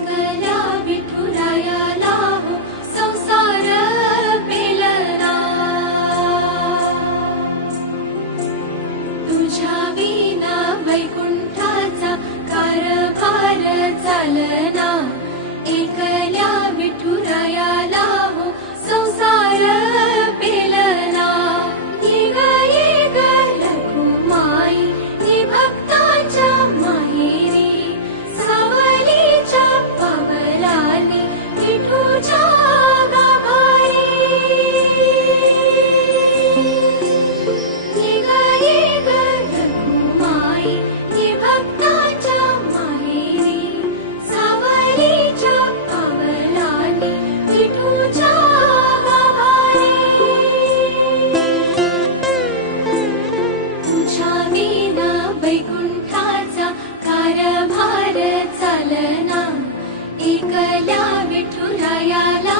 लना विठुराया ना संसारा तीना वैकुण्ठा कार चल कला या